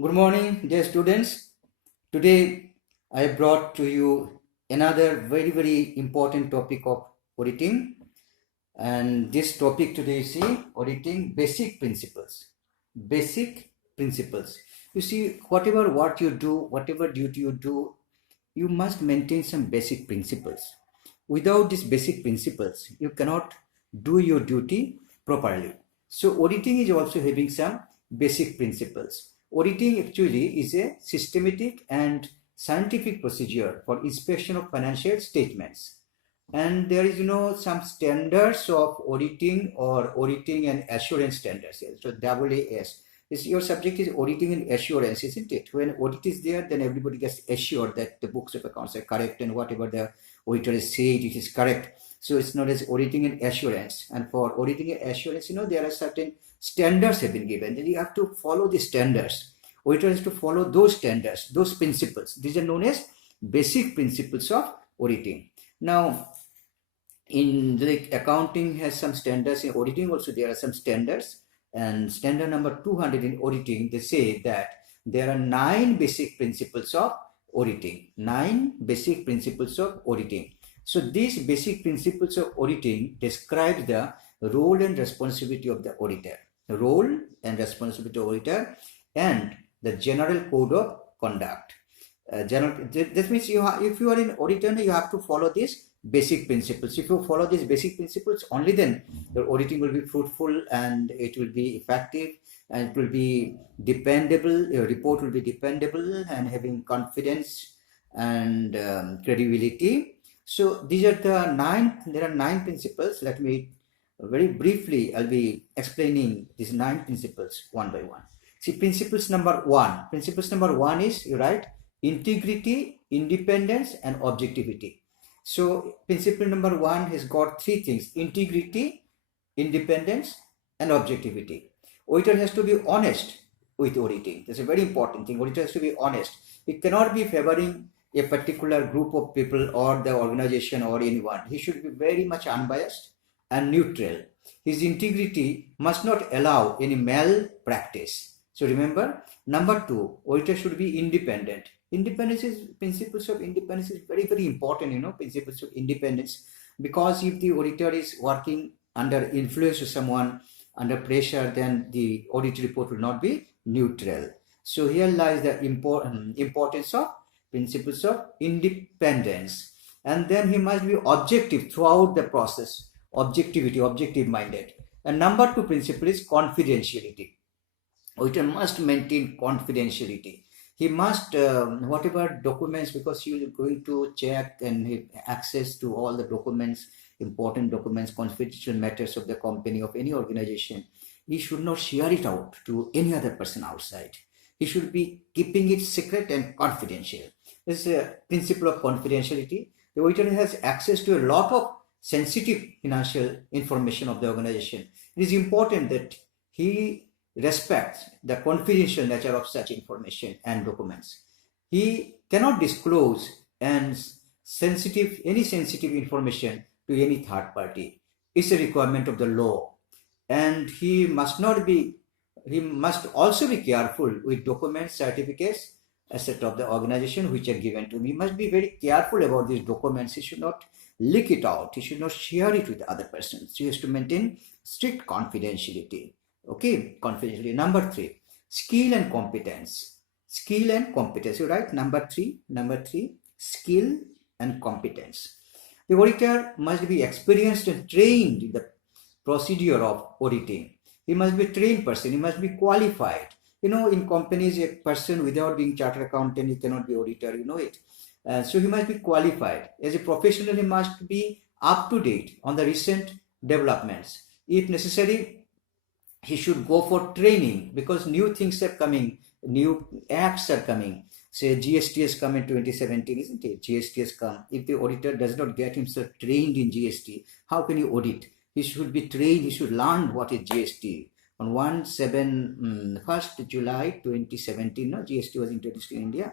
Good morning, dear students. Today I brought to you another very important topic of auditing, and this topic today is auditing basic principles. Basic principles. You see, whatever what you do, whatever duty you do, you must maintain some basic principles. Without these basic principles, you cannot do your duty properly. So auditing is also having some basic principles. Auditing actually is a systematic and scientific procedure for inspection of financial statements. And there is, some standards of auditing or auditing and assurance standards. So AAS. Your subject is auditing and assurance, isn't it? When audit is there, then everybody gets assured that the books of accounts are correct and whatever the auditor is said, it is correct. So it's known as auditing and assurance. And for auditing and assurance, there are certain standards have been given. Then you have to follow the standards. Auditor has to follow those standards, those principles. These are known as basic principles of auditing. Now, in the accounting has some standards. In auditing also there are some standards. And standard number 200 in auditing, they say that there are 9 basic principles of auditing. 9 basic principles of auditing. So these basic principles of auditing describe the role and responsibility of the auditor. The role and responsibility of auditor and the general code of conduct. That means if you are in auditor, you have to follow these basic principles. If you follow these basic principles, only then your auditing will be fruitful and it will be effective and it will be dependable. Your report will be dependable and having confidence and credibility. So these are the 9. There are 9 principles. Let me very briefly, I'll be explaining these 9 principles one by one. See, principles number 1. Principles number 1 is, you write, integrity, independence, and objectivity. So principle number 1 has got 3 things: integrity, independence, and objectivity. Auditor has to be honest with auditing. That's a very important thing. Auditor has to be honest. He cannot be favoring a particular group of people or the organization or anyone. He should be very much unbiased and neutral. His integrity must not allow any malpractice. So remember, number 2, auditor should be independent. Principles of independence is very important, principles of independence, because if the auditor is working under influence of someone, under pressure, then the audit report will not be neutral. So here lies the importance of principles of independence. And then he must be objective throughout the process. Objectivity, objective minded. And number 2 principle is confidentiality. Auditor must maintain confidentiality. He must, whatever documents, because he is going to check and have access to all the documents, important documents, confidential matters of the company, of any organization. He should not share it out to any other person outside. He should be keeping it secret and confidential. This is a principle of confidentiality. The auditor has access to a lot of sensitive financial information of the organization. It is important that he respects the confidential nature of such information and documents. He cannot disclose any sensitive information to any third party. It's a requirement of the law. And he must also be careful with documents, certificates, etc. of the organization which are given to him. He must be very careful about these documents. He should not leak it out. He should not share it with other persons. He has to maintain strict confidentiality. Okay, confidentiality. Number 3, skill and competence. Skill and competence. You write number 3, skill and competence. The auditor must be experienced and trained in the procedure of auditing. He must be a trained person. He must be qualified. In companies, a person without being chartered accountant, he cannot be auditor. You know it. So he must be qualified. As a professional, he must be up to date on the recent developments. If necessary, he should go for training, because new things are coming, new acts are coming. Say GST has come in 2017, isn't it? GST has come. If the auditor does not get himself trained in GST, how can he audit? He should be trained, he should learn what is GST. On 1st July 2017, GST was introduced in India,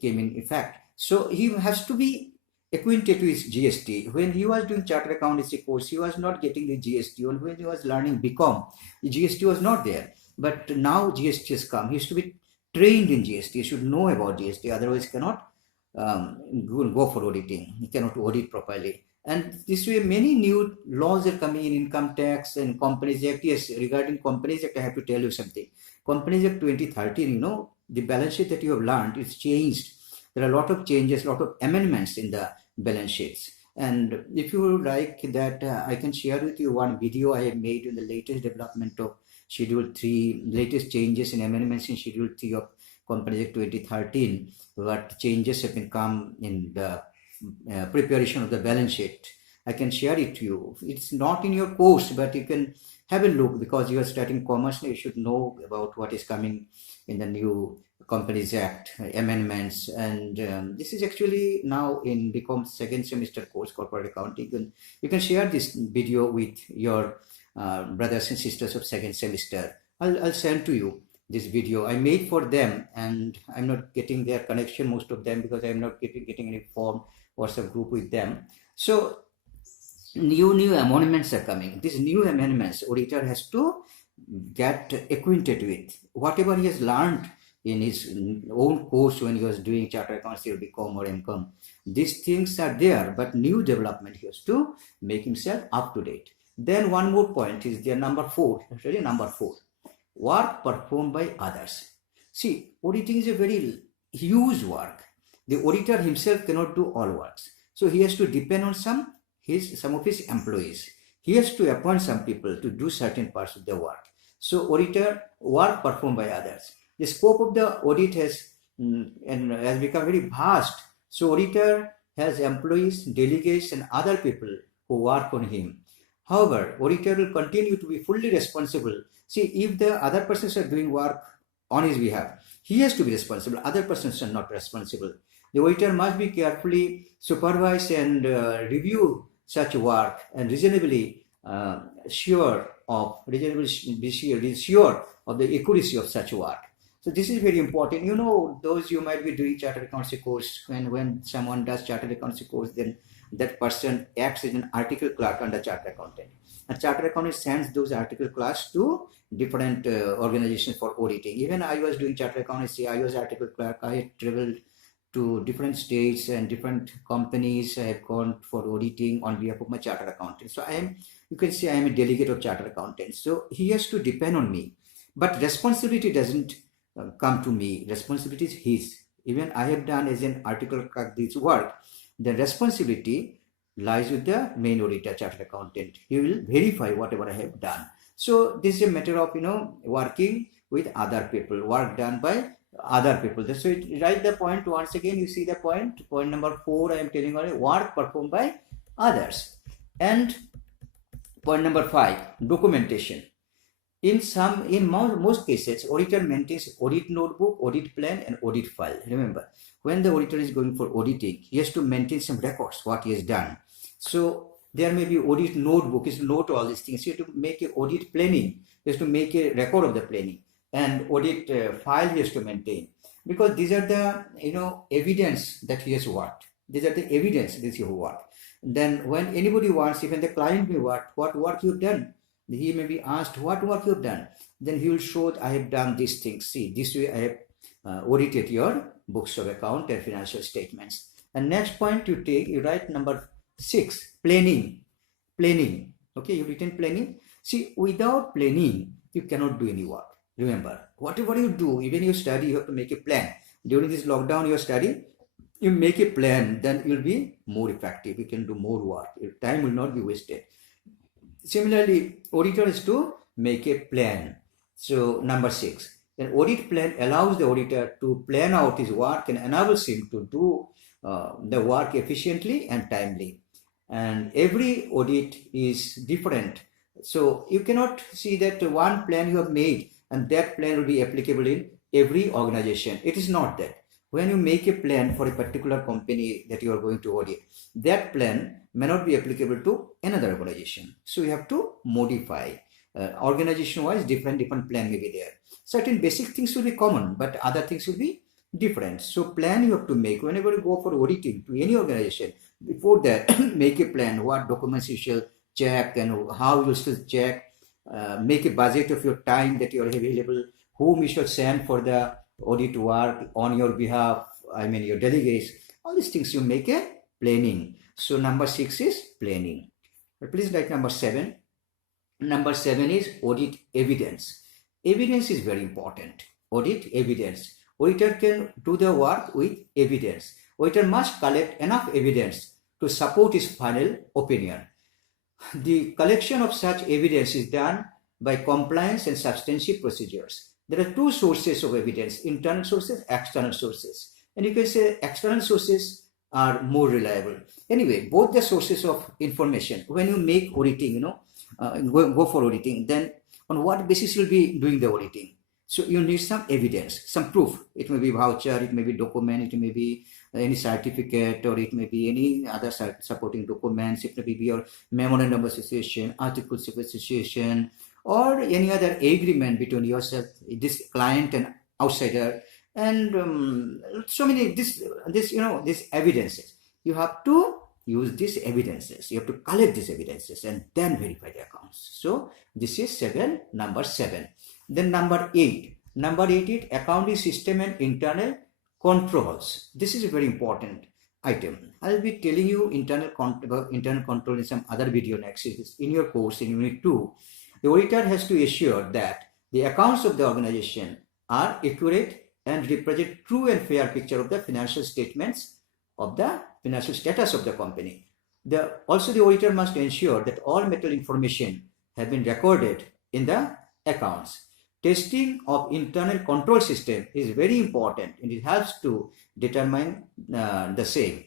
came in effect. So he has to be acquainted with GST. When he was doing chartered accountancy course, he was not getting the GST. And when he was learning BCom, the GST was not there. But now GST has come. He has to be trained in GST. You should know about GST, otherwise cannot go for auditing. You cannot audit properly. And this way, many new laws are coming in, income tax and Companies Act. Yes, regarding Companies Act, I have to tell you something. Companies Act 2013, the balance sheet that you have learned is changed. There are a lot of changes, a lot of amendments in the balance sheets. And if you would like that, I can share with you one video I have made in the latest development of Schedule 3, latest changes and amendments in Schedule 3 of Companies Act 2013, what changes have been come in the preparation of the balance sheet. I can share it to you. It's not in your course, but you can have a look, because you are studying commerce. You should know about what is coming in the new Companies Act amendments. And this is actually now in become second semester course, corporate accounting. You can share this video with your brothers and sisters of second semester. I'll send to you this video I made for them, and I'm not getting their connection, most of them, because I'm not getting any form WhatsApp group with them. So new amendments are coming. These new amendments, auditor has to get acquainted with whatever he has learned in his own course when he was doing chartered accountancy or BCom or MCom. These things are there, but new development, he has to make himself up to date. Then one more point is there, number 4. Really, number 4, work performed by others. See, auditing is a very huge work. The auditor himself cannot do all works, so he has to depend on some of his employees. He has to appoint some people to do certain parts of the work. So auditor, work performed by others. The scope of the audit has become very vast. So auditor has employees, delegates, and other people who work on him. However, auditor will continue to be fully responsible. See, if the other persons are doing work on his behalf, he has to be responsible. Other persons are not responsible. The auditor must be carefully supervise and review such work, and reasonably sure of the accuracy of such work. So this is very important. Those you might be doing chartered accountancy course, when someone does chartered accountancy course, then that person acts as an article clerk under chartered accountant. And chartered accountant sends those article clerks to different organizations for auditing. Even I was doing chartered accountancy, I was article clerk. I had traveled to different states and different companies. I have gone for auditing on behalf of my chartered accountant. So you can say I am a delegate of chartered accountant. So he has to depend on me. But responsibility doesn't come to me. Responsibility is his. Even I have done as an article clerk this work, the responsibility lies with the main auditor, chartered accountant. He will verify whatever I have done. So this is a matter of working with other people, work done by other people. So write the point once again. You see the point number 4. I am telling you, work performed by others. And point number 5, documentation. In most cases, auditor maintains audit notebook, audit plan, and audit file. Remember, when the auditor is going for auditing, he has to maintain some records, what he has done. So there may be audit notebook, is note all these things. You have to make a audit planning. He has to make a record of the planning, and audit file he has to maintain, because these are the evidence that he has worked. These are the evidence that he has worked. Then when anybody wants, even the client may what work you have done. He may be asked what work you have done. Then he will show I have done these things. See, this way I have audited your books of account and financial statements. And next point you write number 6, planning. Okay, you've written planning. See, without planning, you cannot do any work. Remember, whatever you do, even you study, you have to make a plan. During this lockdown, you study, you make a plan, then you'll be more effective. You can do more work. Your time will not be wasted. Similarly, auditor is to make a plan. So number 6, an audit plan allows the auditor to plan out his work and enables him to do the work efficiently and timely. And every audit is different. So you cannot see that one plan you have made and that plan will be applicable in every organization. It is not that. When you make a plan for a particular company that you are going to audit, that plan may not be applicable to another organization. So you have to modify. Organization-wise, different plan may be there. Certain basic things will be common, but other things will be different. So plan you have to make. Whenever you go for auditing to any organization, before that, make a plan. What documents you shall check and how you shall check. Make a budget of your time that you are available. Whom you should send for the audit work on your behalf, I mean your delegates, all these things you make a planning. So number 6 is planning. But please write number 7. Number 7 is audit evidence. Evidence is very important. Audit evidence. Auditor can do the work with evidence. Auditor must collect enough evidence to support his final opinion. The collection of such evidence is done by compliance and substantive procedures. There are two sources of evidence, internal sources, external sources. And you can say external sources are more reliable. Anyway, both the sources of information, when you make auditing, go for auditing, then on what basis you'll be doing the auditing? So you need some evidence, some proof. It may be voucher, it may be document, it may be any certificate, or it may be any other supporting documents. It may be your memorandum of association, articles of association, or any other agreement between yourself, this client and outsider, and so many these evidences. You have to use these evidences. You have to collect these evidences and then verify the accounts. So this is number 7. Then number 8. Number 8 is accounting system and internal controls. This is a very important item. I'll be telling you internal control in some other video next. In your course in Unit 2, the auditor has to assure that the accounts of the organization are accurate and represent true and fair picture of the financial statements of the financial status of the company. Also, the auditor must ensure that all material information have been recorded in the accounts. Testing of internal control system is very important and it helps to determine the same.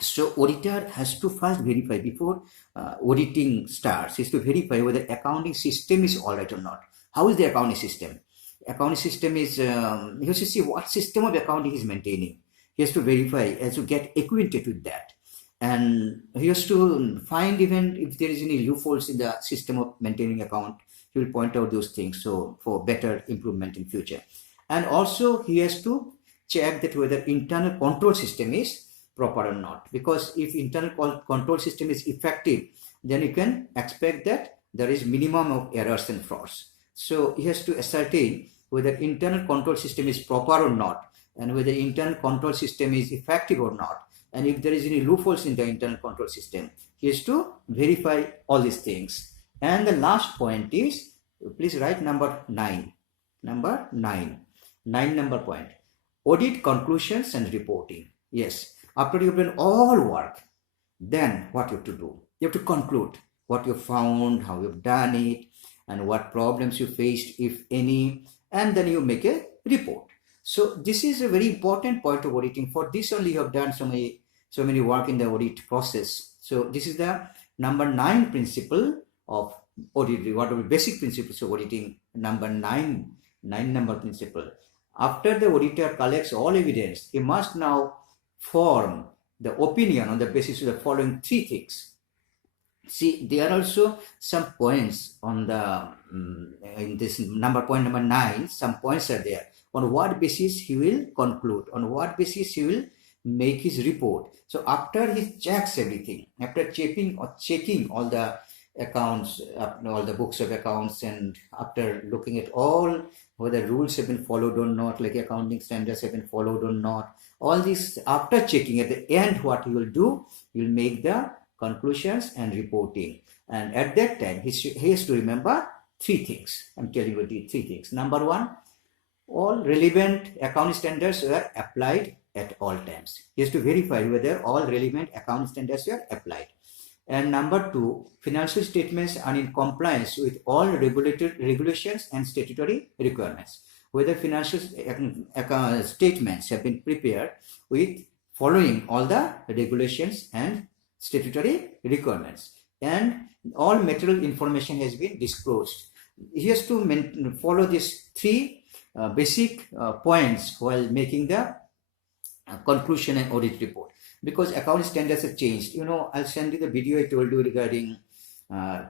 So auditor has to first verify before auditing starts, is to verify whether accounting system is all right or not. How is the accounting system? Accounting system is, he has to see what system of accounting is maintaining. He has to verify, he has to get acquainted with that. And he has to find even if there is any loopholes in the system of maintaining account, he will point out those things so for better improvement in future. And also he has to check that whether internal control system is proper or not. Because if internal control system is effective, then you can expect that there is minimum of errors and frauds. So he has to ascertain whether internal control system is proper or not, and whether internal control system is effective or not, and if there is any loopholes in the internal control system, he has to verify all these things. And the last point is, please write number 9. Number 9. 9 point. Audit conclusions and reporting. Yes, after you've done all work, then what you have to do? You have to conclude what you found, how you've done it, and what problems you faced, if any, and then you make a report. So this is a very important point of auditing. For this only you have done so many work in the audit process. So this is the number 9 principle of audit. What are the basic principles of auditing? Number 9 number principle. After the auditor collects all evidence, he must now form the opinion on the basis of the following 3 things. See, there are also some points on the in this point number 9. Some points are there. On what basis he will conclude? On what basis he will make his report? So after he checks everything, after checking all the accounts, all the books of accounts, and after looking at all whether rules have been followed or not, like accounting standards have been followed or not, all this after checking, at the end what he will do, he will make the conclusions and reporting. And at that time he has to remember 3 things. I'm telling you the 3 things. Number 1, all relevant accounting standards were applied at all times. He has to verify whether all relevant accounting standards were applied. And number 2, financial statements are in compliance with all regulations and statutory requirements. Whether financial statements have been prepared with following all the regulations and statutory requirements, and all material information has been disclosed. He has to follow these 3 basic points while making the conclusion and audit report, because accounting standards have changed. I'll send you the video I told you regarding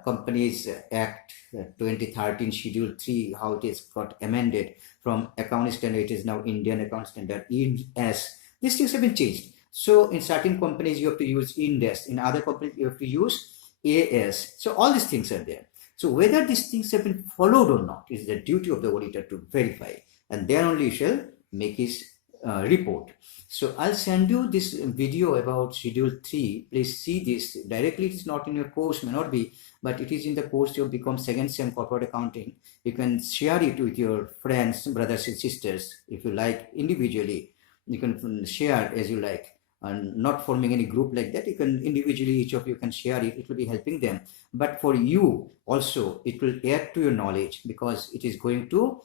Companies Act 2013 Schedule 3, how it is got amended from accounting standard. It is now Indian Accounting Standard, IND-AS. These things have been changed. So in certain companies you have to use IND-AS, in other companies you have to use AS. So all these things are there. So whether these things have been followed or not is the duty of the auditor to verify. and then only you shall make his report. So I'll send you this video about schedule 3. Please see this directly. It is not in your course, may not be, but it is in the course you become second sem corporate accounting. You can share it with your friends, brothers and sisters, if you like, individually. You can share as you like, and not forming any group like that. You can individually, each of you can share it. It will be helping them. But for you also, it will add to your knowledge, because it is going to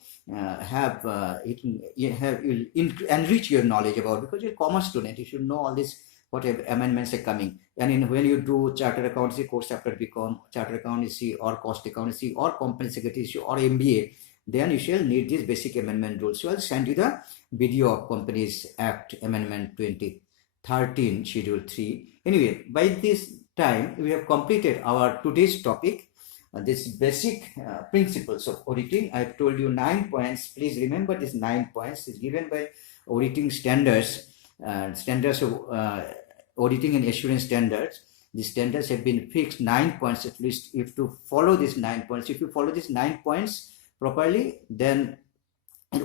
enrich your knowledge about, because you're a commerce student, you should know all this, whatever amendments are coming. And when you do chartered accountancy course after BCom, chartered accountancy or cost accountancy or company secretary or MBA, then you shall need these basic amendment rules. So I'll send you the video of Companies Act Amendment 2013 Schedule 3. Anyway, by this time we have completed our today's topic, this basic principles of auditing. I have told you 9 points. Please remember these 9 points is given by auditing standards, standards of auditing and assurance standards. The standards have been fixed 9 points at least. If to follow these 9 points, if you follow these 9 points properly, then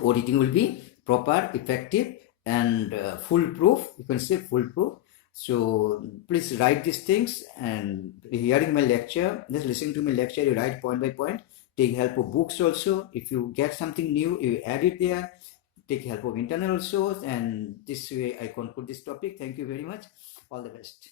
auditing will be proper, effective, and foolproof. You can say foolproof. So please write these things, and hearing my lecture, just listening to my lecture, you write point by point. Take help of books also. If you get something new, you add it there. Take help of internal source, and this way I conclude this topic. Thank you very much. All the best.